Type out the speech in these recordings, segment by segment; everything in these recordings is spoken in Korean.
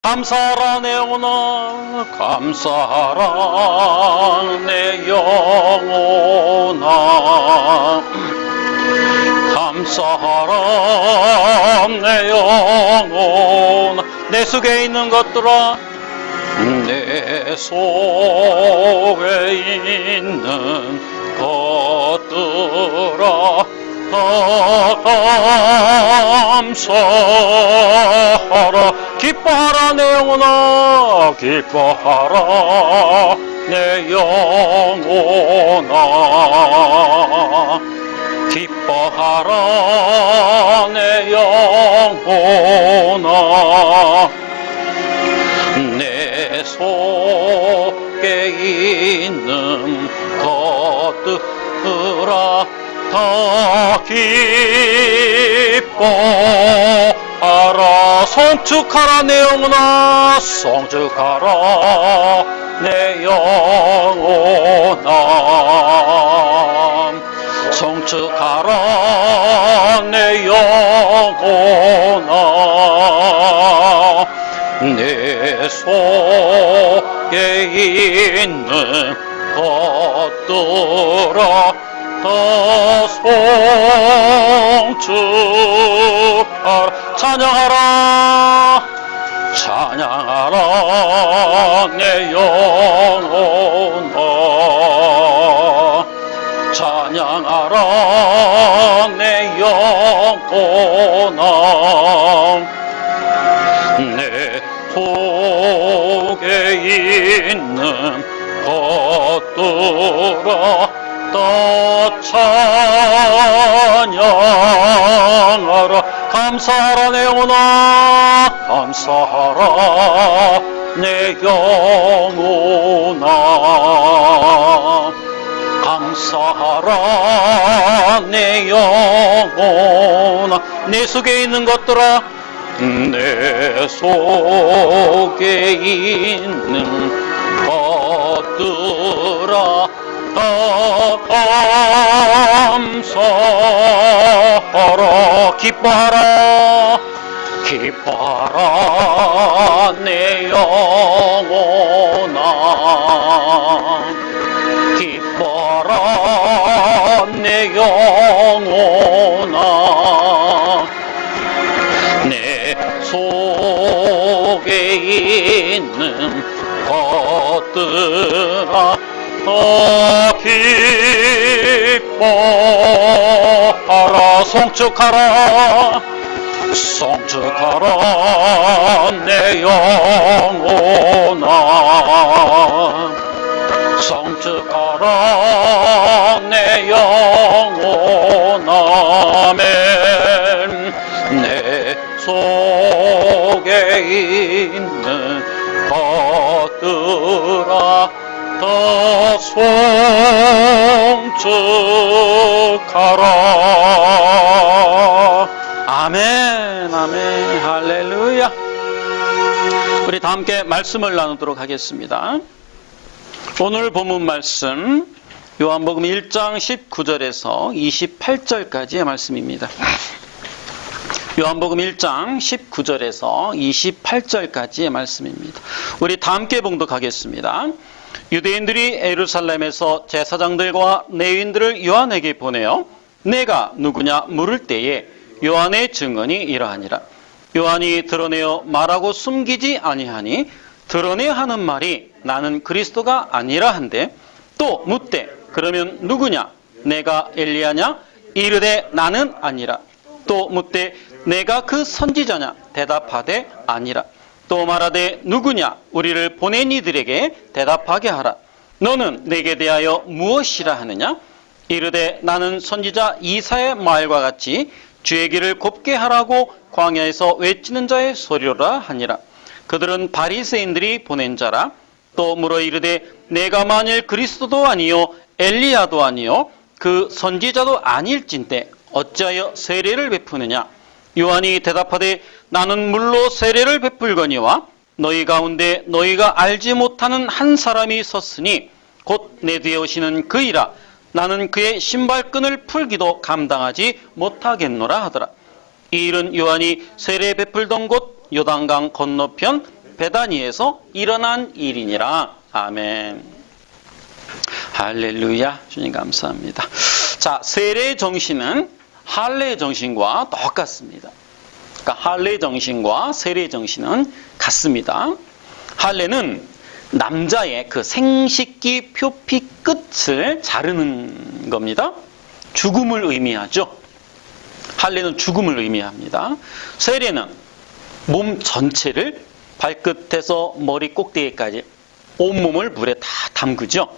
감사하라 내 영혼아, 감사하라 내 영혼아, 감사하라 내 영혼아. 내 속에 있는 것들아, 내 속에 있는 것들아, 감사하라. 기뻐하라 내 영혼아, 기뻐하라 내 영혼아, 기뻐하라 내 영혼아. 내 속에 있는 것들아 다 기뻐하라. 송축하라 내 영혼아, 송축하라 내 영혼아, 송축하라 내 영혼아. 내 속에 있는 것들아 다 송축하라. 찬양하라, 찬양하라 내 영혼아, 찬양하라 내 영혼아. 내 속에 있는 것들아 다 찬양하라. 감사하라 내 영혼아, 감사하라 내 영혼아, 감사하라 내 영혼아. 내 속에 있는 것들아, 내 속에 있는 것들아 다 감사하라. 기뻐하라, 기뻐하라 내 영혼아, 기뻐하라 내 영혼아. 내 속에 있는 것들아 다 기뻐하라. 송축하라, 송축하라 내 영혼아, 송축하라 내 영혼아. 아멘. 내 속에 있는 것들아 다 송축하라. 아멘, 아멘, 할렐루야. 우리 다 함께 말씀을 나누도록 하겠습니다. 오늘 본문 말씀 요한복음 1장 19절에서 28절까지의 말씀입니다. 요한복음 1장 19절에서 28절까지의 말씀입니다. 우리 다 함께 봉독하겠습니다. 유대인들이 예루살렘에서 제사장들과 레위인들을 요한에게 보내어 내가 누구냐 물을 때에 요한의 증언이 이러하니라. 요한이 드러내어 말하고 숨기지 아니하니 드러내야 하는 말이 나는 그리스도가 아니라 한데, 또 묻되 그러면 누구냐? 내가 엘리야냐? 이르되 나는 아니라. 또 묻되 내가 그 선지자냐? 대답하되 아니라. 또 말하되 누구냐? 우리를 보낸 이들에게 대답하게 하라. 너는 내게 대하여 무엇이라 하느냐? 이르되 나는 선지자 이사야의 말과 같이 주의 길을 곱게 하라고 광야에서 외치는 자의 소리로라 하니라. 그들은 바리새인들이 보낸 자라. 또 물어 이르되 내가 만일 그리스도도 아니요 엘리야도 아니요 그 선지자도 아닐진데 어찌하여 세례를 베푸느냐? 요한이 대답하되 나는 물로 세례를 베풀거니와 너희 가운데 너희가 알지 못하는 한 사람이 섰으니 곧 내 뒤에 오시는 그이라. 나는 그의 신발끈을 풀기도 감당하지 못하겠노라 하더라. 이 일은 요한이 세례 베풀던 곳 요단강 건너편 베다니에서 일어난 일이니라. 아멘. 할렐루야. 주님 감사합니다. 자, 세례 정신은 할례 정신과 똑같습니다. 그러니까 할례 정신과 세례 정신은 같습니다. 할례는 남자의 그 생식기 표피 끝을 자르는 겁니다. 죽음을 의미하죠. 할례는 죽음을 의미합니다. 세례는 몸 전체를 발끝에서 머리 꼭대기까지 온몸을 물에 다 담그죠.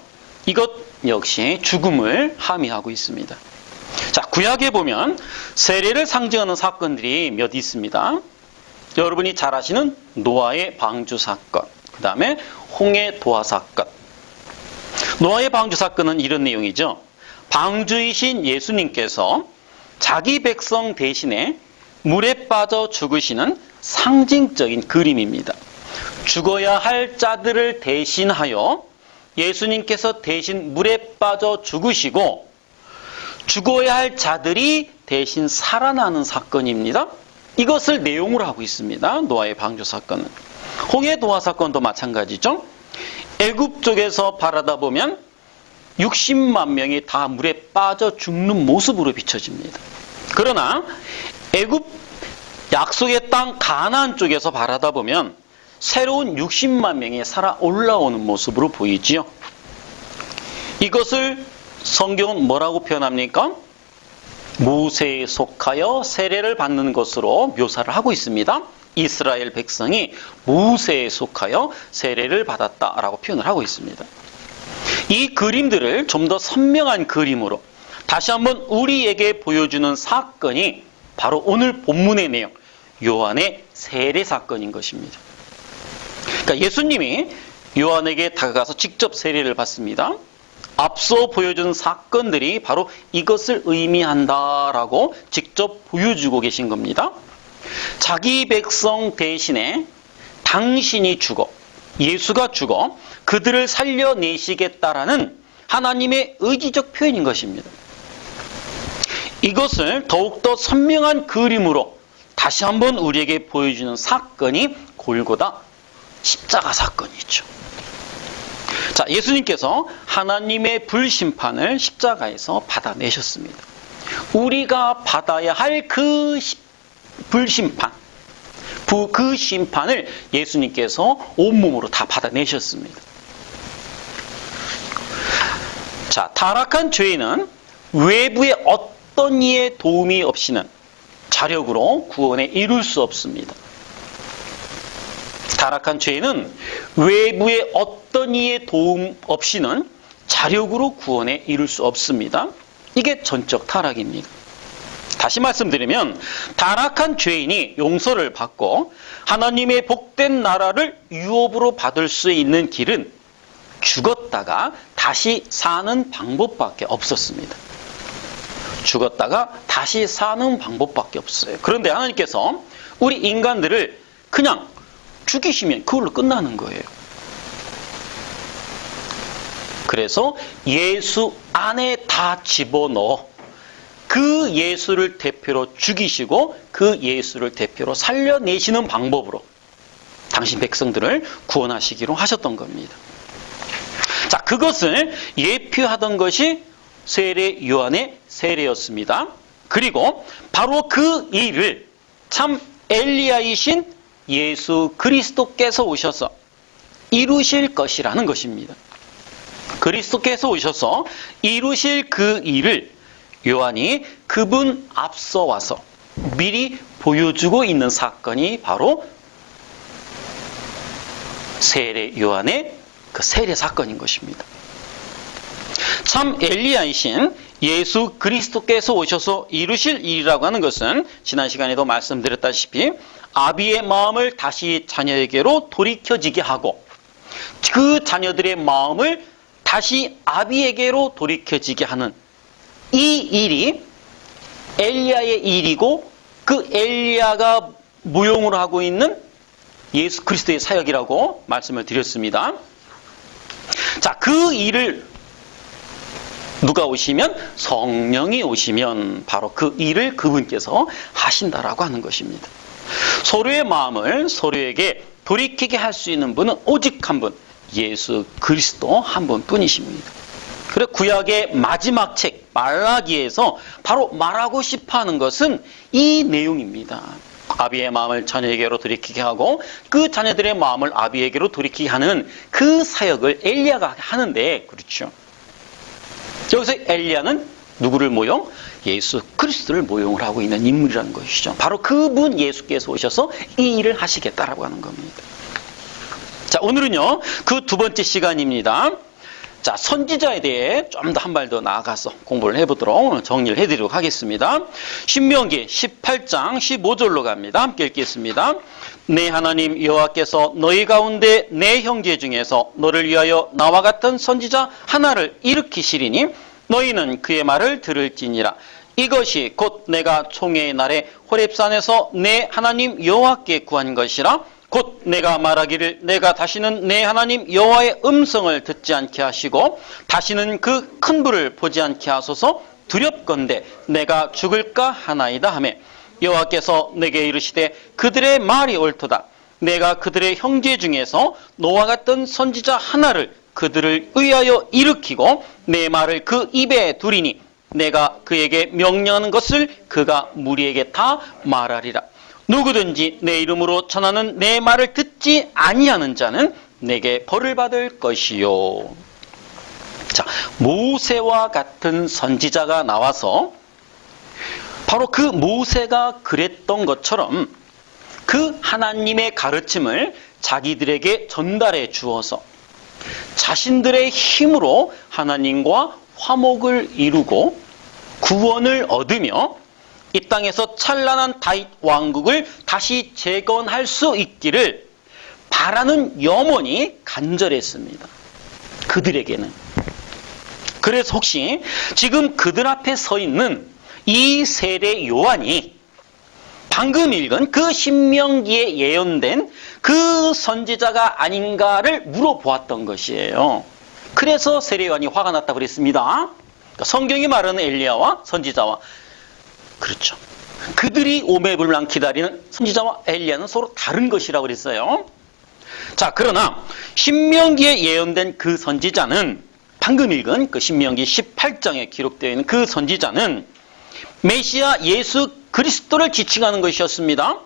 이것 역시 죽음을 함의하고 있습니다. 자, 구약에 보면 세례를 상징하는 사건들이 몇 있습니다. 여러분이 잘 아시는 노아의 방주 사건, 그 다음에 홍해 도화 사건. 노아의 방주 사건은 이런 내용이죠. 방주이신 예수님께서 자기 백성 대신에 물에 빠져 죽으시는 상징적인 그림입니다. 죽어야 할 자들을 대신하여 예수님께서 대신 물에 빠져 죽으시고 죽어야 할 자들이 대신 살아나는 사건입니다. 이것을 내용으로 하고 있습니다. 노아의 방주 사건은. 홍해 도화 사건도 마찬가지죠. 애굽 쪽에서 바라다 보면 60만 명이 다 물에 빠져 죽는 모습으로 비춰집니다. 그러나 애굽 약속의 땅 가나안 쪽에서 바라다 보면 새로운 60만 명이 살아 올라오는 모습으로 보이지요. 이것을 성경은 뭐라고 표현합니까? 모세에 속하여 세례를 받는 것으로 묘사를 하고 있습니다. 이스라엘 백성이 모세에 속하여 세례를 받았다라고 표현을 하고 있습니다. 이 그림들을 좀 더 선명한 그림으로 다시 한번 우리에게 보여주는 사건이 바로 오늘 본문의 내용, 요한의 세례 사건인 것입니다. 그러니까 예수님이 요한에게 다가가서 직접 세례를 받습니다. 앞서 보여준 사건들이 바로 이것을 의미한다라고 직접 보여주고 계신 겁니다. 자기 백성 대신에 당신이 죽어, 예수가 죽어 그들을 살려내시겠다라는 하나님의 의지적 표현인 것입니다. 이것을 더욱더 선명한 그림으로 다시 한번 우리에게 보여주는 사건이 골고다 십자가 사건이죠. 자, 예수님께서 하나님의 불심판을 십자가에서 받아내셨습니다. 우리가 받아야 할 그 불심판, 그 심판을 예수님께서 온몸으로 다 받아내셨습니다. 자, 타락한 죄인은 외부의 어떤 이의 도움이 없이는 자력으로 구원에 이룰 수 없습니다. 타락한 죄인은 외부의 어떤 이의 도움 없이는 자력으로 구원에 이룰 수 없습니다. 이게 전적 타락입니다. 다시 말씀드리면 타락한 죄인이 용서를 받고 하나님의 복된 나라를 유업으로 받을 수 있는 길은 죽었다가 다시 사는 방법밖에 없었습니다. 죽었다가 다시 사는 방법밖에 없어요. 그런데 하나님께서 우리 인간들을 그냥 죽이시면 그걸로 끝나는 거예요. 그래서 예수 안에 다 집어넣어 그 예수를 대표로 죽이시고 그 예수를 대표로 살려내시는 방법으로 당신 백성들을 구원하시기로 하셨던 겁니다. 자, 그것을 예표하던 것이 세례 요한의 세례였습니다. 그리고 바로 그 일을 참 엘리야이신 예수 그리스도께서 오셔서 이루실 것이라는 것입니다. 그리스도께서 오셔서 이루실 그 일을 요한이 그분 앞서 와서 미리 보여주고 있는 사건이 바로 세례 요한의 그 세례 사건인 것입니다. 참 엘리야이신 예수 그리스도께서 오셔서 이루실 일이라고 하는 것은 지난 시간에도 말씀드렸다시피 아비의 마음을 다시 자녀에게로 돌이켜지게 하고 그 자녀들의 마음을 다시 아비에게로 돌이켜지게 하는 이 일이 엘리야의 일이고 그 엘리야가 무용을 하고 있는 예수 그리스도의 사역이라고 말씀을 드렸습니다. 자, 그 일을 누가 오시면? 성령이 오시면 바로 그 일을 그분께서 하신다라고 하는 것입니다. 서로의 마음을 서로에게 돌이키게 할 수 있는 분은 오직 한 분, 예수 그리스도 한 분뿐이십니다. 그래 구약의 마지막 책 말라기에서 바로 말하고 싶어하는 것은 이 내용입니다. 아비의 마음을 자녀에게로 돌이키게 하고 그 자녀들의 마음을 아비에게로 돌이키게 하는 그 사역을 엘리야가 하는데, 그렇죠. 여기서 엘리야는 누구를 모용? 예수 그리스도를 모용을 하고 있는 인물이라는 것이죠. 바로 그분 예수께서 오셔서 이 일을 하시겠다라고 하는 겁니다. 자, 오늘은요 그 두 번째 시간입니다. 자, 선지자에 대해 좀 더 한 발 더 나아가서 공부를 해보도록 정리를 해드리도록 하겠습니다. 신명기 18장 15절로 갑니다. 함께 읽겠습니다. 내 하나님 여호와께서 너희 가운데 내 형제 중에서 너를 위하여 나와 같은 선지자 하나를 일으키시리니 너희는 그의 말을 들을지니라. 이것이 곧 내가 총회의 날에 호렙산에서 내 하나님 여호와께 구한 것이라. 곧 내가 말하기를 내가 다시는 내 하나님 여호와의 음성을 듣지 않게 하시고 다시는 그 큰 불을 보지 않게 하소서. 두렵건대 내가 죽을까 하나이다 하며 여호와께서 내게 이르시되 그들의 말이 옳도다. 내가 그들의 형제 중에서 너와 같은 선지자 하나를 그들을 위하여 일으키고 내 말을 그 입에 두리니 내가 그에게 명령하는 것을 그가 무리에게 다 말하리라. 누구든지 내 이름으로 전하는 내 말을 듣지 아니하는 자는 내게 벌을 받을 것이요. 자, 모세와 같은 선지자가 나와서 바로 그 모세가 그랬던 것처럼 그 하나님의 가르침을 자기들에게 전달해 주어서 자신들의 힘으로 하나님과 화목을 이루고 구원을 얻으며 이 땅에서 찬란한 다윗 왕국을 다시 재건할 수 있기를 바라는 염원이 간절했습니다. 그들에게는. 그래서 혹시 지금 그들 앞에 서 있는 이 세례 요한이 방금 읽은 그 신명기에 예언된 그 선지자가 아닌가를 물어보았던 것이에요. 그래서 세례 요한이 화가 났다고 그랬습니다. 성경이 말하는 엘리야와 선지자와, 그렇죠, 그들이 오매불망 기다리는 선지자와 엘리야는 서로 다른 것이라고 그랬어요. 자, 그러나 신명기에 예언된 그 선지자는, 방금 읽은 그 신명기 18장에 기록되어 있는 그 선지자는 메시아 예수 그리스도를 지칭하는 것이었습니다.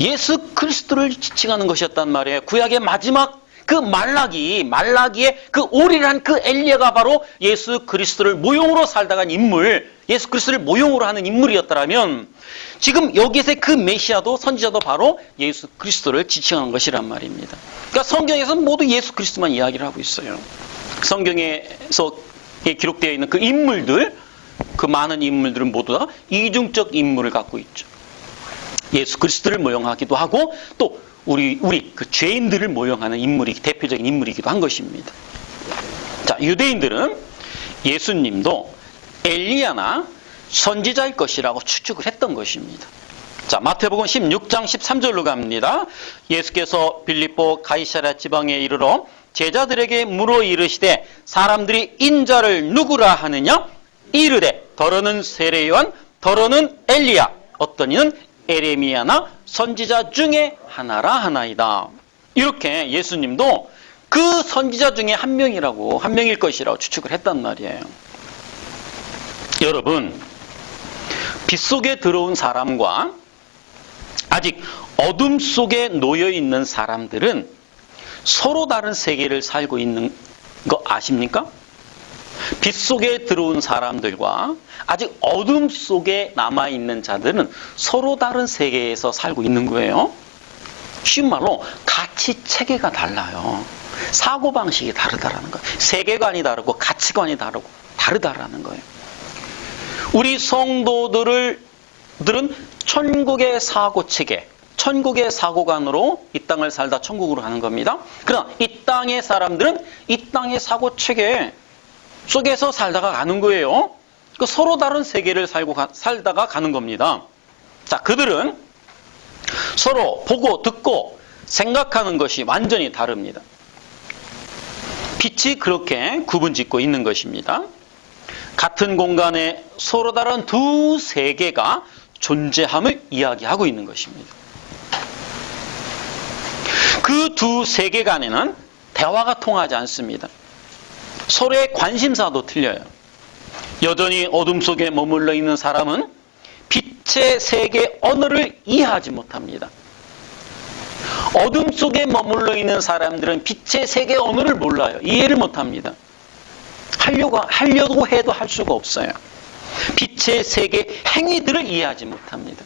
예수 그리스도를 지칭하는 것이었단 말이에요. 구약의 마지막 그 말라기에 그 오리란 그 엘리야가 바로 예수 그리스도를 모형으로 살다간 인물, 예수 그리스도를 모형으로 하는 인물이었다면 지금 여기서의 그 메시아도 선지자도 바로 예수 그리스도를 지칭하는 것이란 말입니다. 그러니까 성경에서는 모두 예수 그리스도만 이야기를 하고 있어요. 성경에서 기록되어 있는 그 인물들, 그 많은 인물들은 모두 다 이중적 인물을 갖고 있죠. 예수 그리스도를 모형하기도 하고 또 우리 그 죄인들을 모형하는 인물이 대표적인 인물이기도 한 것입니다. 자, 유대인들은 예수님도 엘리야나 선지자일 것이라고 추측을 했던 것입니다. 자, 마태복음 16장 13절로 갑니다. 예수께서 빌립보 가이사랴 지방에 이르러 제자들에게 물어 이르시되 사람들이 인자를 누구라 하느냐? 이르되 더러는 세례 요한, 더러는 엘리야, 어떤 이는 에레미야나 선지자 중에 하나라 하나이다. 이렇게 예수님도 그 선지자 중에 한 명일 것이라고 추측을 했단 말이에요. 여러분, 빛 속에 들어온 사람과 아직 어둠 속에 놓여 있는 사람들은 서로 다른 세계를 살고 있는 거 아십니까? 빛 속에 들어온 사람들과 아직 어둠 속에 남아있는 자들은 서로 다른 세계에서 살고 있는 거예요. 쉬운 말로 가치 체계가 달라요. 사고방식이 다르다라는 거예요. 세계관이 다르고 가치관이 다르다라는 거예요. 우리 성도들은 천국의 사고체계, 천국의 사고관으로 이 땅을 살다 천국으로 가는 겁니다. 그러나 이 땅의 사람들은 이 땅의 사고체계 속에서 살다가 가는 거예요. 그러니까 서로 다른 세계를 살다가 가는 겁니다. 자, 그들은 서로 보고 듣고 생각하는 것이 완전히 다릅니다. 빛이 그렇게 구분짓고 있는 것입니다. 같은 공간에 서로 다른 두 세계가 존재함을 이야기하고 있는 것입니다. 그 두 세계 간에는 대화가 통하지 않습니다. 서로의 관심사도 틀려요. 여전히 어둠 속에 머물러 있는 사람은 빛의 세계 언어를 이해하지 못합니다. 어둠 속에 머물러 있는 사람들은 빛의 세계 언어를 몰라요. 이해를 못합니다. 하려고 해도 할 수가 없어요. 빛의 세계 행위들을 이해하지 못합니다.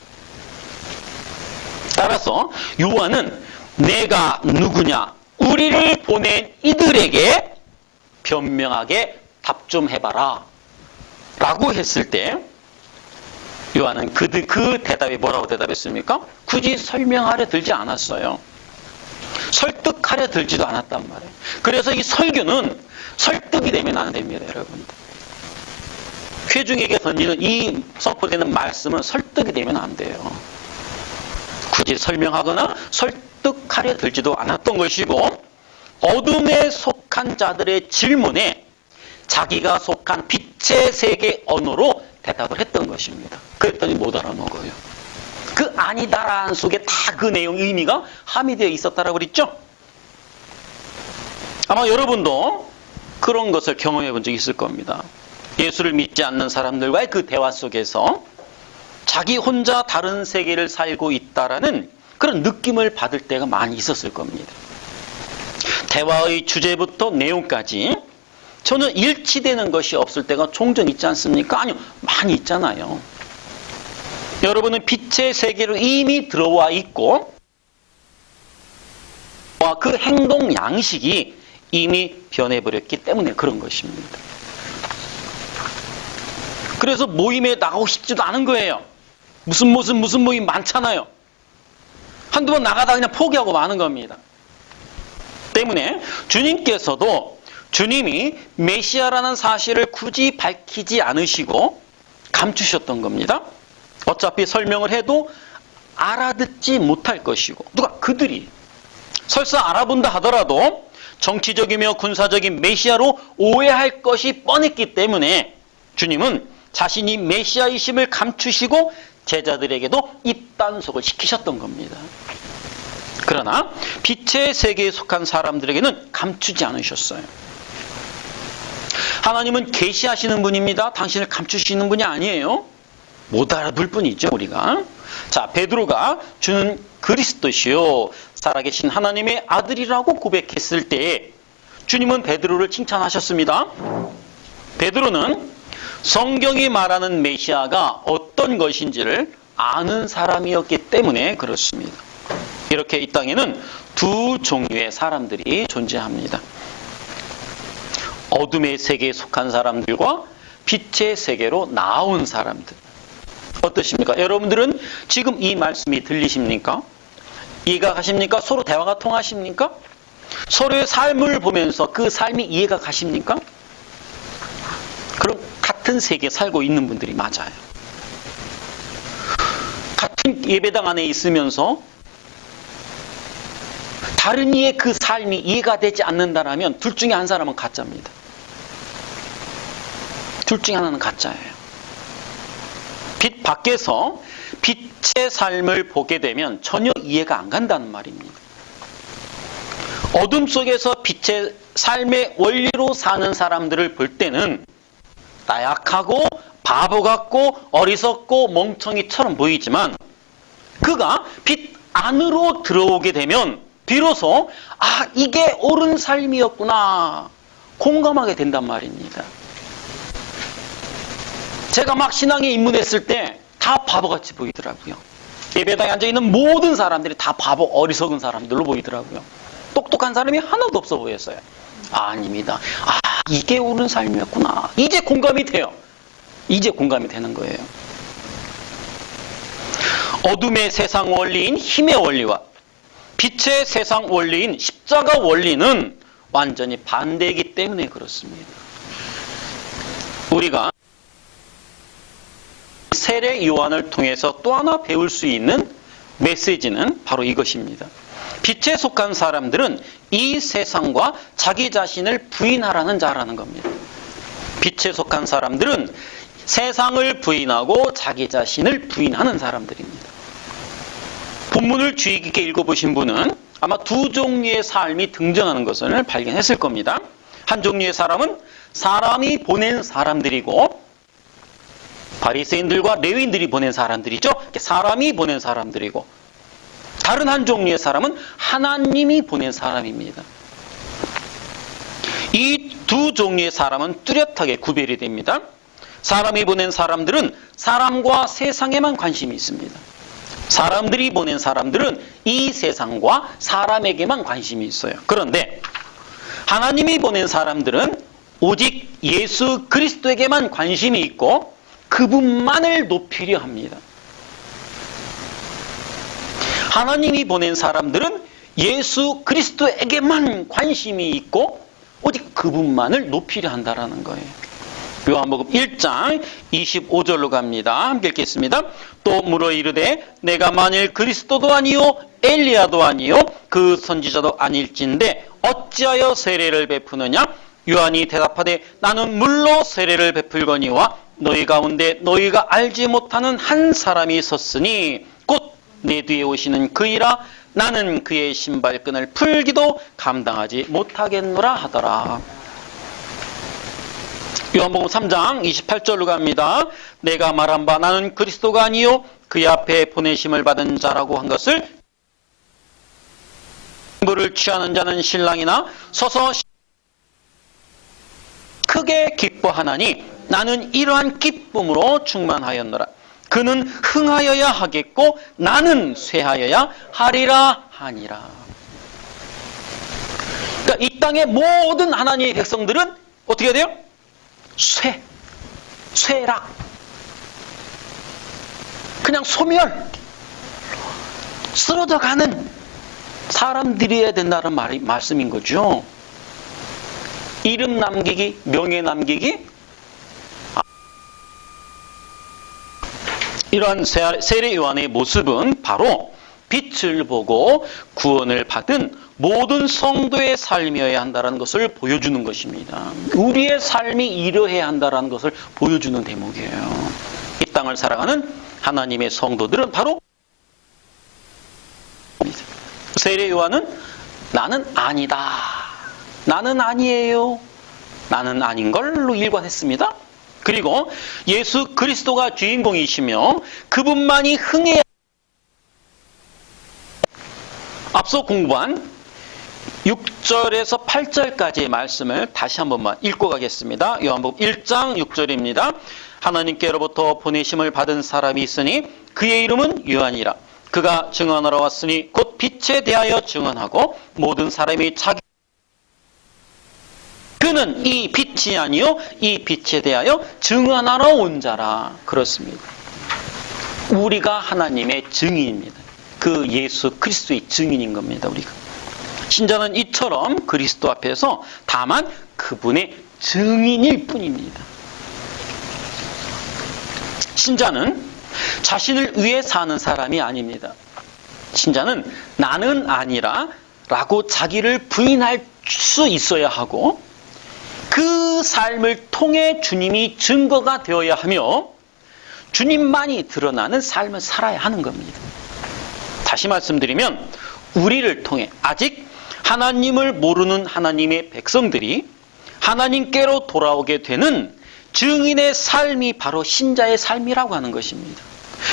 따라서 요한은 내가 누구냐, 우리를 보낸 이들에게 변명하게 답 좀 해봐라 라고 했을 때 요한은 그 대답이 뭐라고 대답했습니까? 굳이 설명하려 들지 않았어요. 설득하려 들지도 않았단 말이에요. 그래서 이 설교는 설득이 되면 안 됩니다, 여러분. 회중에게 던지는 이 선포되는 말씀은 설득이 되면 안 돼요. 굳이 설명하거나 설득하려 들지도 않았던 것이고, 어둠에 속한 자들의 질문에 자기가 속한 빛의 세계 언어로 대답을 했던 것입니다. 그랬더니 못 알아먹어요. 그 아니다라는 속에 다 그 내용 의미가 함유되어 있었다라고 그랬죠? 아마 여러분도 그런 것을 경험해 본 적이 있을 겁니다. 예수를 믿지 않는 사람들과의 그 대화 속에서 자기 혼자 다른 세계를 살고 있다라는 그런 느낌을 받을 때가 많이 있었을 겁니다. 대화의 주제부터 내용까지 전혀 일치되는 것이 없을 때가 종종 있지 않습니까? 아니요, 많이 있잖아요. 여러분은 빛의 세계로 이미 들어와 있고 그 행동 양식이 이미 변해버렸기 때문에 그런 것입니다. 그래서 모임에 나가고 싶지도 않은 거예요. 무슨 모임 많잖아요. 한두 번 나가다 그냥 포기하고 마는 겁니다. 때문에 주님께서도 주님이 메시아라는 사실을 굳이 밝히지 않으시고 감추셨던 겁니다. 어차피 설명을 해도 알아듣지 못할 것이고, 그들이 설사 알아본다 하더라도 정치적이며 군사적인 메시아로 오해할 것이 뻔했기 때문에 주님은 자신이 메시아이심을 감추시고 제자들에게도 입단속을 시키셨던 겁니다. 그러나 빛의 세계에 속한 사람들에게는 감추지 않으셨어요. 하나님은 계시하시는 분입니다. 당신을 감추시는 분이 아니에요. 못 알아볼 뿐이죠, 우리가. 자, 베드로가 주는 그리스도시요 살아계신 하나님의 아들이라고 고백했을 때 주님은 베드로를 칭찬하셨습니다. 베드로는 성경이 말하는 메시아가 어떤 것인지를 아는 사람이었기 때문에 그렇습니다. 이렇게 이 땅에는 두 종류의 사람들이 존재합니다. 어둠의 세계에 속한 사람들과 빛의 세계로 나온 사람들. 어떠십니까? 여러분들은 지금 이 말씀이 들리십니까? 이해가 가십니까? 서로 대화가 통하십니까? 서로의 삶을 보면서 그 삶이 이해가 가십니까? 그럼 같은 세계에 살고 있는 분들이 맞아요. 같은 예배당 안에 있으면서 다른 이의 그 삶이 이해가 되지 않는다라면 둘 중에 한 사람은 가짜입니다. 둘 중에 하나는 가짜예요. 빛 밖에서 빛의 삶을 보게 되면 전혀 이해가 안 간다는 말입니다. 어둠 속에서 빛의 삶의 원리로 사는 사람들을 볼 때는 나약하고 바보 같고 어리석고 멍청이처럼 보이지만 그가 빛 안으로 들어오게 되면 비로소 이게 옳은 삶이었구나 공감하게 된단 말입니다. 제가 막 신앙에 입문했을 때 다 바보같이 보이더라고요. 예배당에 앉아있는 모든 사람들이 다 바보 어리석은 사람들로 보이더라고요. 똑똑한 사람이 하나도 없어 보였어요. 아닙니다. 이게 옳은 삶이었구나. 이제 공감이 돼요. 이제 공감이 되는 거예요. 어둠의 세상 원리인 힘의 원리와 빛의 세상 원리인 십자가 원리는 완전히 반대이기 때문에 그렇습니다. 우리가 세례 요한을 통해서 또 하나 배울 수 있는 메시지는 바로 이것입니다. 빛에 속한 사람들은 이 세상과 자기 자신을 부인하라는 자라는 겁니다. 빛에 속한 사람들은 세상을 부인하고 자기 자신을 부인하는 사람들입니다. 본문을 주의 깊게 읽어보신 분은 아마 두 종류의 삶이 등장하는 것을 발견했을 겁니다. 한 종류의 사람은 사람이 보낸 사람들이고, 바리새인들과 레위인들이 보낸 사람들이죠. 사람이 보낸 사람들이고, 다른 한 종류의 사람은 하나님이 보낸 사람입니다. 이 두 종류의 사람은 뚜렷하게 구별이 됩니다. 사람이 보낸 사람들은 사람과 세상에만 관심이 있습니다. 사람들이 보낸 사람들은 이 세상과 사람에게만 관심이 있어요. 그런데 하나님이 보낸 사람들은 오직 예수 그리스도에게만 관심이 있고 그분만을 높이려 합니다. 하나님이 보낸 사람들은 예수 그리스도에게만 관심이 있고 오직 그분만을 높이려 한다는 거예요. 요한복음 1장 25절로 갑니다. 함께 읽겠습니다. 또 물어 이르되 내가 만일 그리스도도 아니요 엘리야도 아니요 그 선지자도 아닐진데 어찌하여 세례를 베푸느냐? 요한이 대답하되 나는 물로 세례를 베풀거니와 너희 가운데 너희가 알지 못하는 한 사람이 섰으니 곧 내 뒤에 오시는 그이라 나는 그의 신발끈을 풀기도 감당하지 못하겠노라 하더라. 요한복음 3장 28절로 갑니다. 내가 말한 바 나는 그리스도가 아니요 그의 앞에 보내심을 받은 자라고 한 것을 신부를 취하는 자는 신랑이나 서서 크게 기뻐하나니 나는 이러한 기쁨으로 충만하였노라. 그는 흥하여야 하겠고 나는 쇠하여야 하리라 하니라. 그러니까 이 땅의 모든 하나님의 백성들은 어떻게 돼요? 쇠락. 그냥 소멸, 쓰러져 가는 사람들이어야 된다는 말씀인 거죠. 이름 남기기, 명예 남기기, 이러한 세례 요한의 모습은 바로 빛을 보고 구원을 받은 모든 성도의 삶이어야 한다는 것을 보여주는 것입니다. 우리의 삶이 이러해야 한다는 것을 보여주는 대목이에요. 이 땅을 살아가는 하나님의 성도들은 바로 세례 요한은 나는 아니다. 나는 아니에요. 나는 아닌 걸로 일관했습니다. 그리고 예수 그리스도가 주인공이시며 그분만이 흥해야 앞서 공부한 6절에서 8절까지의 말씀을 다시 한 번만 읽고 가겠습니다. 요한복음 1장 6절입니다. 하나님께로부터 보내심을 받은 사람이 있으니 그의 이름은 요한이라. 그가 증언하러 왔으니 곧 빛에 대하여 증언하고 모든 사람이 자기 그는 이 빛이 아니요 이 빛에 대하여 증언하러 온 자라. 그렇습니다. 우리가 하나님의 증인입니다. 그 예수 그리스도의 증인인 겁니다. 우리가 신자는 이처럼 그리스도 앞에서 다만 그분의 증인일 뿐입니다. 신자는 자신을 위해 사는 사람이 아닙니다. 신자는 나는 아니라 라고 자기를 부인할 수 있어야 하고 그 삶을 통해 주님이 증거가 되어야 하며 주님만이 드러나는 삶을 살아야 하는 겁니다. 다시 말씀드리면 우리를 통해 아직 하나님을 모르는 하나님의 백성들이 하나님께로 돌아오게 되는 증인의 삶이 바로 신자의 삶이라고 하는 것입니다.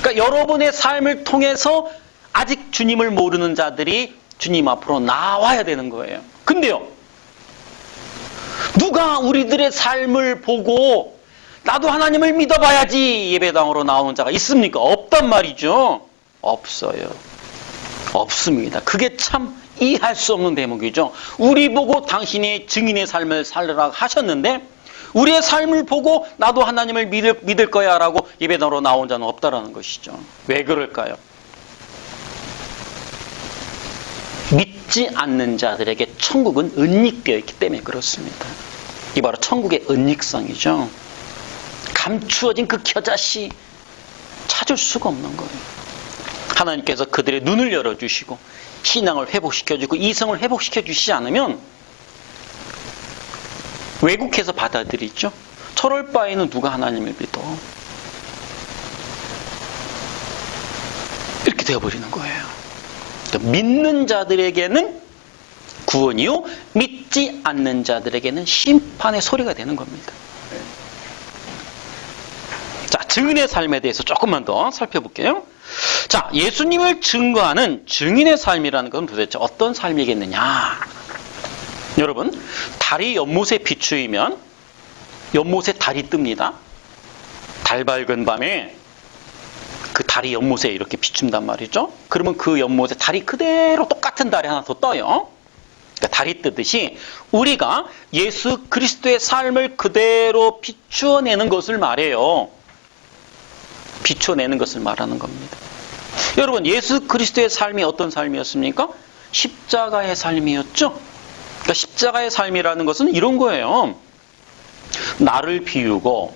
그러니까 여러분의 삶을 통해서 아직 주님을 모르는 자들이 주님 앞으로 나와야 되는 거예요. 근데요, 누가 우리들의 삶을 보고 나도 하나님을 믿어봐야지 예배당으로 나오는 자가 있습니까? 없단 말이죠. 없어요. 없습니다. 그게 참 이해할 수 없는 대목이죠. 우리 보고 당신이 증인의 삶을 살으라 하셨는데 우리의 삶을 보고 나도 하나님을 믿을 거야 라고 예배당으로 나온 자는 없다라는 것이죠. 왜 그럴까요? 믿지 않는 자들에게 천국은 은닉되어 있기 때문에 그렇습니다. 이 바로 천국의 은닉성이죠. 감추어진 그 겨자씨 찾을 수가 없는 거예요. 하나님께서 그들의 눈을 열어주시고 신앙을 회복시켜주고 이성을 회복시켜주시지 않으면 왜곡해서 받아들이죠. 저럴 바에는 누가 하나님을 믿어. 이렇게 되어버리는 거예요. 믿는 자들에게는 구원이요, 믿지 않는 자들에게는 심판의 소리가 되는 겁니다. 자, 증인의 삶에 대해서 조금만 더 살펴볼게요. 자, 예수님을 증거하는 증인의 삶이라는 건 도대체 어떤 삶이겠느냐? 여러분, 달이 연못에 비추이면 연못에 달이 뜹니다. 달 밝은 밤에 그 달이 연못에 이렇게 비춘단 말이죠. 그러면 그 연못에 달이 그대로 똑같은 달이 하나 더 떠요. 그러니까 달이 뜨듯이 우리가 예수 그리스도의 삶을 그대로 비추어내는 것을 말해요. 비추어내는 것을 말하는 겁니다. 여러분, 예수 그리스도의 삶이 어떤 삶이었습니까? 십자가의 삶이었죠. 그러니까 십자가의 삶이라는 것은 이런 거예요. 나를 비우고,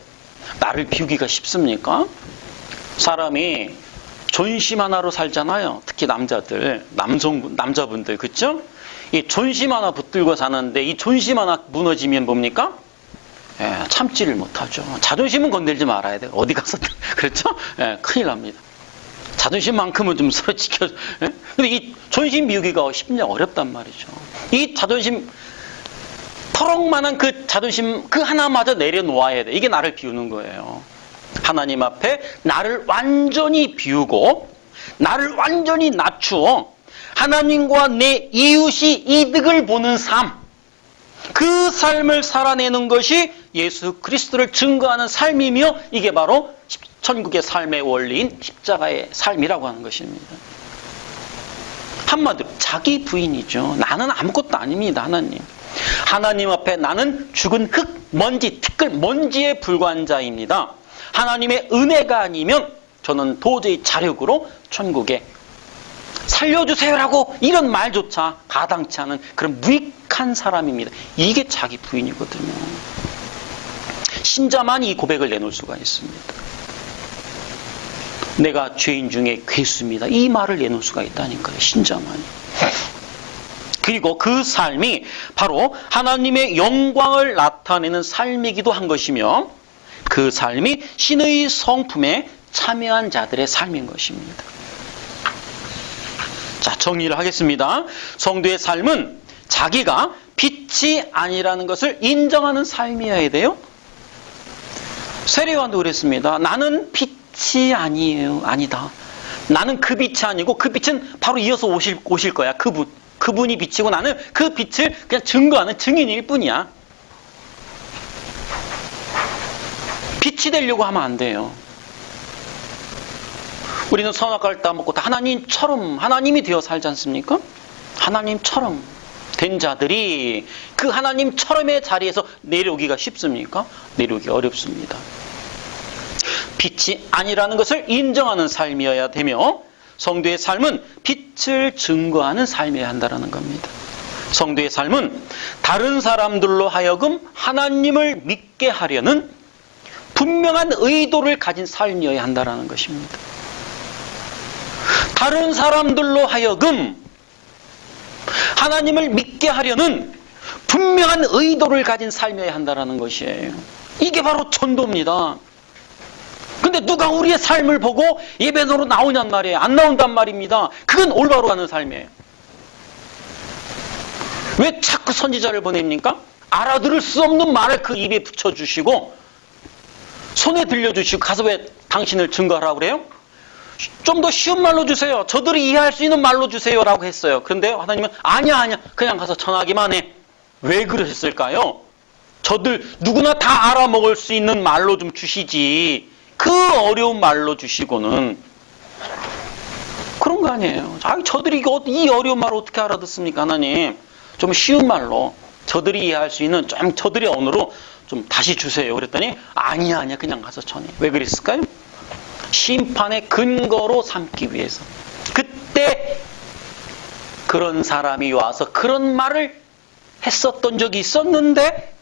나를 비우기가 쉽습니까? 사람이 존심 하나로 살잖아요. 특히 남자분들, 그렇죠? 이 존심 하나 붙들고 사는데 이 존심 하나 무너지면 뭡니까? 참지를 못하죠. 자존심은 건들지 말아야 돼요. 어디 가서 그렇죠? 큰일 납니다. 자존심만큼은 좀 서로 지켜. 근데 이 존심 비우기가 쉽냐 어렵단 말이죠. 이 자존심 터럭만한 그 자존심 그 하나마저 내려놓아야 돼. 이게 나를 비우는 거예요. 하나님 앞에 나를 완전히 비우고 나를 완전히 낮추어 하나님과 내 이웃이 이득을 보는 삶, 그 삶을 살아내는 것이 예수 그리스도를 증거하는 삶이며 이게 바로 천국의 삶의 원리인 십자가의 삶이라고 하는 것입니다. 한마디로 자기 부인이죠. 나는 아무것도 아닙니다. 하나님 앞에 나는 죽은 흙, 먼지, 티끌, 먼지에 불과한 자입니다. 하나님의 은혜가 아니면 저는 도저히 자력으로 천국에 살려주세요라고 이런 말조차 가당치 않은 그런 무익한 사람입니다. 이게 자기 부인이거든요. 신자만이 이 고백을 내놓을 수가 있습니다. 내가 죄인 중에 괴수입니다. 이 말을 내놓을 수가 있다니까요. 신자만이. 그리고 그 삶이 바로 하나님의 영광을 나타내는 삶이기도 한 것이며 그 삶이 신의 성품에 참여한 자들의 삶인 것입니다. 자, 정리를 하겠습니다. 성도의 삶은 자기가 빛이 아니라는 것을 인정하는 삶이어야 돼요. 세례요한도 그랬습니다. 나는 빛이 아니에요. 아니다. 나는 그 빛이 아니고 그 빛은 바로 이어서 오실 거야. 그분이 빛이고 나는 그 빛을 그냥 증거하는 증인일 뿐이야. 빛이 되려고 하면 안 돼요. 우리는 선악과를 따먹고 다 하나님이 되어 살지 않습니까? 하나님처럼 된 자들이 그 하나님처럼의 자리에서 내려오기가 쉽습니까? 내려오기 어렵습니다. 빛이 아니라는 것을 인정하는 삶이어야 되며 성도의 삶은 빛을 증거하는 삶이어야 한다는 겁니다. 성도의 삶은 다른 사람들로 하여금 하나님을 믿게 하려는 분명한 의도를 가진 삶이어야 한다는 것입니다. 다른 사람들로 하여금 하나님을 믿게 하려는 분명한 의도를 가진 삶이어야 한다는 것이에요. 이게 바로 전도입니다. 근데 누가 우리의 삶을 보고 예배도로 나오냔 말이에요. 안 나온단 말입니다. 그건 올바로 하는 삶이에요. 왜 자꾸 선지자를 보냅니까? 알아들을 수 없는 말을 그 입에 붙여주시고 손에 들려주시고 가서 왜 당신을 증거하라고 그래요? 좀 더 쉬운 말로 주세요. 저들이 이해할 수 있는 말로 주세요 라고 했어요. 그런데 하나님은 아니야 그냥 가서 전하기만 해. 왜 그러셨을까요? 저들 누구나 다 알아먹을 수 있는 말로 좀 주시지 그 어려운 말로 주시고는 그런 거 아니에요. 저들이 이 어려운 말을 어떻게 알아듣습니까? 하나님 좀 쉬운 말로 저들이 이해할 수 있는 좀 저들의 언어로 좀 다시 주세요. 그랬더니 아니야 그냥 가서 전해. 왜 그랬을까요? 심판의 근거로 삼기 위해서. 그때 그런 사람이 와서 그런 말을 했었던 적이 있었는데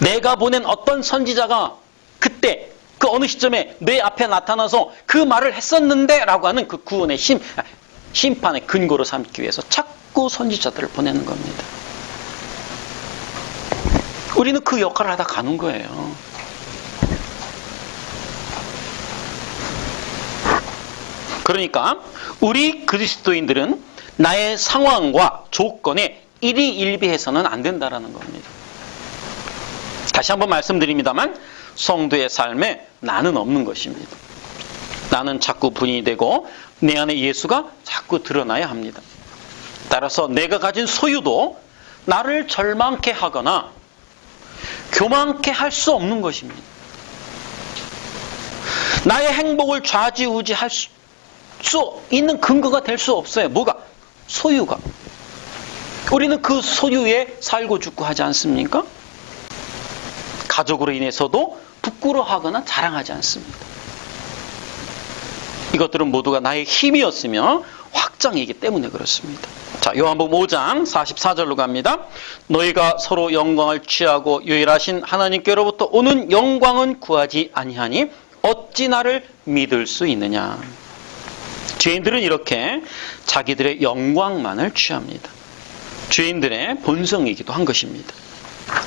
내가 보낸 어떤 선지자가 그때 그 어느 시점에 내 앞에 나타나서 그 말을 했었는데 라고 하는 그 구원의 심판의 근거로 삼기 위해서 자꾸 선지자들을 보내는 겁니다. 우리는 그 역할을 하다 가는 거예요. 그러니까 우리 그리스도인들은 나의 상황과 조건에 일희일비해서는 안 된다라는 겁니다. 다시 한번 말씀드립니다만 성도의 삶에 나는 없는 것입니다. 나는 자꾸 분이 되고 내 안에 예수가 자꾸 드러나야 합니다. 따라서 내가 가진 소유도 나를 절망케 하거나 교만케 할 수 없는 것입니다. 나의 행복을 좌지우지할 수 있는 근거가 될 수 없어요. 뭐가? 소유가. 우리는 그 소유에 살고 죽고 하지 않습니까? 가족으로 인해서도 부끄러워하거나 자랑하지 않습니다. 이것들은 모두가 나의 힘이었으며 확장이기 때문에 그렇습니다. 자, 요한복음 5장 44절로 갑니다. 너희가 서로 영광을 취하고 유일하신 하나님께로부터 오는 영광은 구하지 아니하니 어찌 나를 믿을 수 있느냐. 죄인들은 이렇게 자기들의 영광만을 취합니다. 죄인들의 본성이기도 한 것입니다.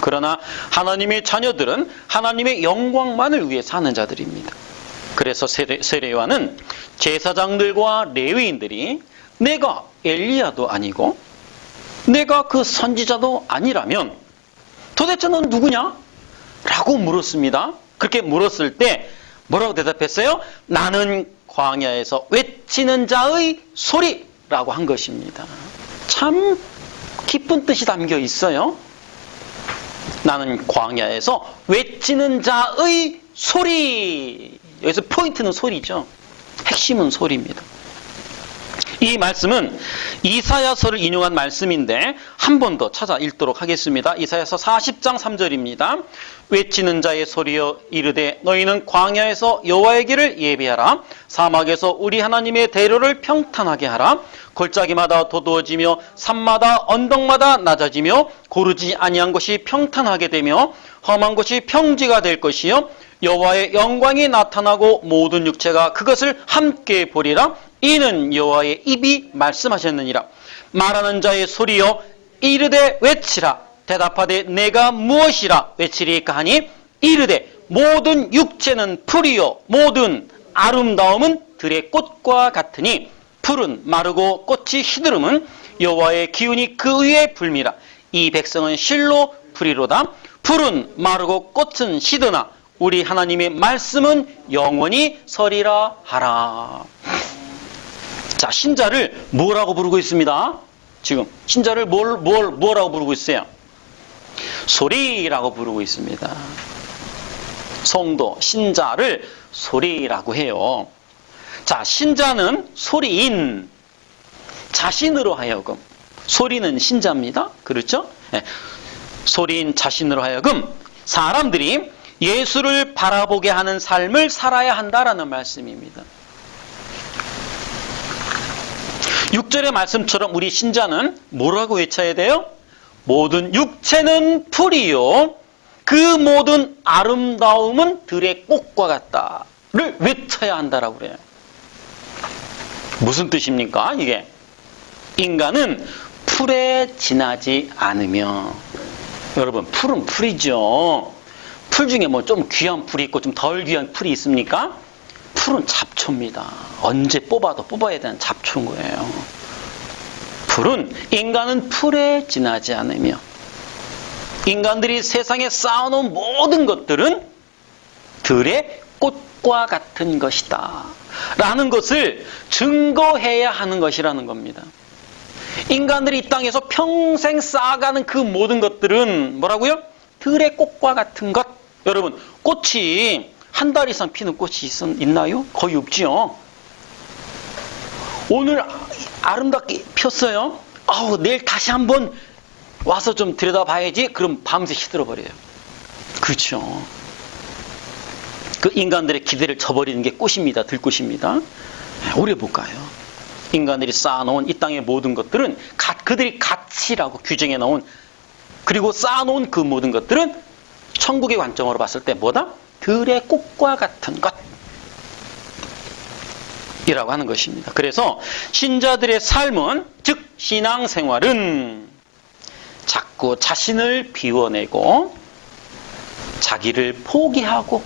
그러나 하나님의 자녀들은 하나님의 영광만을 위해 사는 자들입니다. 그래서 세례요한은 제사장들과 레위인들이 내가 엘리야도 아니고 내가 그 선지자도 아니라면 도대체 넌 누구냐? 라고 물었습니다. 그렇게 물었을 때 뭐라고 대답했어요? 나는 광야에서 외치는 자의 소리라고 한 것입니다. 참 깊은 뜻이 담겨 있어요. 나는 광야에서 외치는 자의 소리. 여기서 포인트는 소리죠. 핵심은 소리입니다. 이 말씀은 이사야서를 인용한 말씀인데 한 번 더 찾아 읽도록 하겠습니다. 이사야서 40장 3절입니다. 외치는 자의 소리여 이르되 너희는 광야에서 여호와의 길을 예비하라. 사막에서 우리 하나님의 대로를 평탄하게 하라. 골짜기마다 도두어지며 산마다 언덕마다 낮아지며 고르지 아니한 것이 평탄하게 되며 험한 것이 평지가 될 것이요 여호와의 영광이 나타나고 모든 육체가 그것을 함께 보리라. 이는 여호와의 입이 말씀하셨느니라. 말하는 자의 소리여 이르되 외치라. 대답하되 내가 무엇이라 외치리까 하니 이르되 모든 육체는 풀이요 모든 아름다움은 들의 꽃과 같으니 풀은 마르고 꽃이 시드름은 여호와의 기운이 그 위에 불미라. 이 백성은 실로 풀이로다. 풀은 마르고 꽃은 시드나 우리 하나님의 말씀은 영원히 서리라 하라. 자, 신자를 뭐라고 부르고 있습니다? 지금 신자를 뭐라고 부르고 있어요? 소리라고 부르고 있습니다. 성도, 신자를 소리라고 해요. 자, 신자는 소리인 자신으로 하여금, 소리는 신자입니다. 그렇죠? 네. 소리인 자신으로 하여금 사람들이 예수를 바라보게 하는 삶을 살아야 한다라는 말씀입니다. 6절의 말씀처럼 우리 신자는 뭐라고 외쳐야 돼요? 모든 육체는 풀이요 그 모든 아름다움은 들의 꽃과 같다를 외쳐야 한다라고 그래요. 무슨 뜻입니까? 이게 인간은 풀에 지나지 않으며, 여러분 풀은 풀이죠. 풀 중에 뭐 좀 귀한 풀이 있고 좀 덜 귀한 풀이 있습니까? 풀은 잡초입니다. 언제 뽑아도 뽑아야 되는 잡초인 거예요. 풀은 인간은 풀에 지나지 않으며 인간들이 세상에 쌓아놓은 모든 것들은 들의 꽃과 같은 것이다 라는 것을 증거해야 하는 것이라는 겁니다. 인간들이 이 땅에서 평생 쌓아가는 그 모든 것들은 뭐라고요? 들의 꽃과 같은 것. 여러분 꽃이 한 달 이상 피는 꽃이 있나요? 거의 없지요. 오늘 아름답게 폈어요. 내일 다시 한번 와서 좀 들여다봐야지. 그럼 밤새 시들어버려요. 그렇죠. 그 인간들의 기대를 저버리는 게 꽃입니다. 들꽃입니다. 오래 못 가요. 인간들이 쌓아놓은 이 땅의 모든 것들은 그들이 가치라고 규정해 놓은, 그리고 쌓아놓은 그 모든 것들은 천국의 관점으로 봤을 때 뭐다? 들의 꽃과 같은 것 이라고 하는 것입니다. 그래서 신자들의 삶은, 즉 신앙생활은 자꾸 자신을 비워내고 자기를 포기하고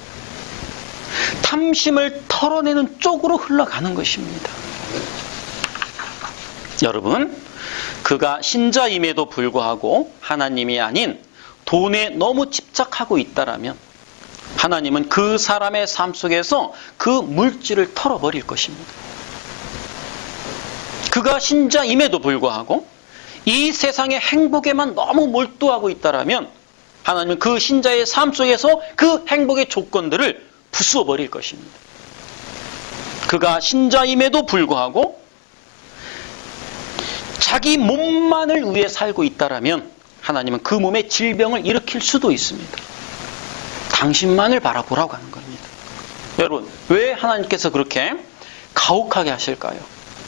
탐심을 털어내는 쪽으로 흘러가는 것입니다. 여러분, 그가 신자임에도 불구하고 하나님이 아닌 돈에 너무 집착하고 있다라면 하나님은 그 사람의 삶 속에서 그 물질을 털어버릴 것입니다. 그가 신자임에도 불구하고 이 세상의 행복에만 너무 몰두하고 있다라면 하나님은 그 신자의 삶 속에서 그 행복의 조건들을 부수어 버릴 것입니다. 그가 신자임에도 불구하고 자기 몸만을 위해 살고 있다라면 하나님은 그 몸에 질병을 일으킬 수도 있습니다. 당신만을 바라보라고 하는 겁니다. 여러분, 왜 하나님께서 그렇게 가혹하게 하실까요?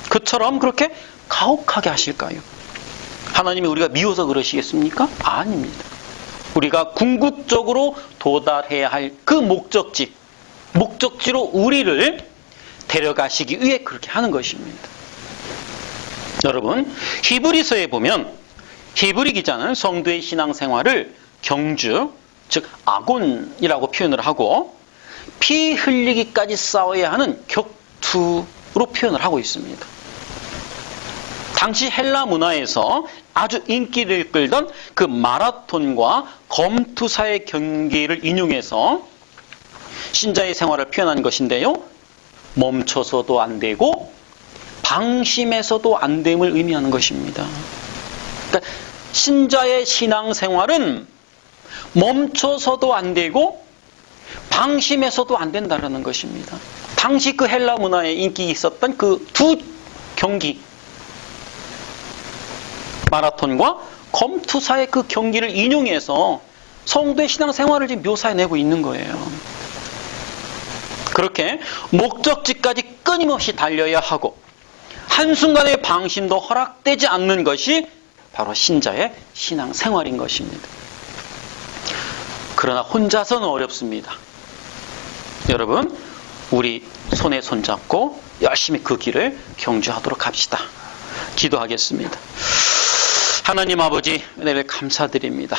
그처럼 그렇게 가혹하게 하실까요? 하나님이 우리가 미워서 그러시겠습니까? 아닙니다. 우리가 궁극적으로 도달해야 할 그 목적지로 우리를 데려가시기 위해 그렇게 하는 것입니다. 여러분, 히브리서에 보면 히브리 기자는 성도의 신앙생활을 경주, 즉 아곤이라고 표현을 하고 피 흘리기까지 싸워야 하는 격투로 표현을 하고 있습니다. 당시 헬라 문화에서 아주 인기를 끌던 그 마라톤과 검투사의 경기를 인용해서 신자의 생활을 표현한 것인데요. 멈춰서도 안 되고 방심해서도 안 됨을 의미하는 것입니다. 그러니까 신자의 신앙생활은 멈춰서도 안 되고 방심해서도 안 된다는 것입니다. 당시 그 헬라 문화에 인기 있었던 그 두 경기, 마라톤과 검투사의 그 경기를 인용해서 성도의 신앙생활을 지금 묘사해내고 있는 거예요. 그렇게 목적지까지 끊임없이 달려야 하고 한순간의 방심도 허락되지 않는 것이 바로 신자의 신앙생활인 것입니다. 그러나 혼자서는 어렵습니다. 여러분, 우리 손에 손잡고 열심히 그 길을 경주하도록 합시다. 기도하겠습니다. 하나님 아버지, 은혜를 감사드립니다.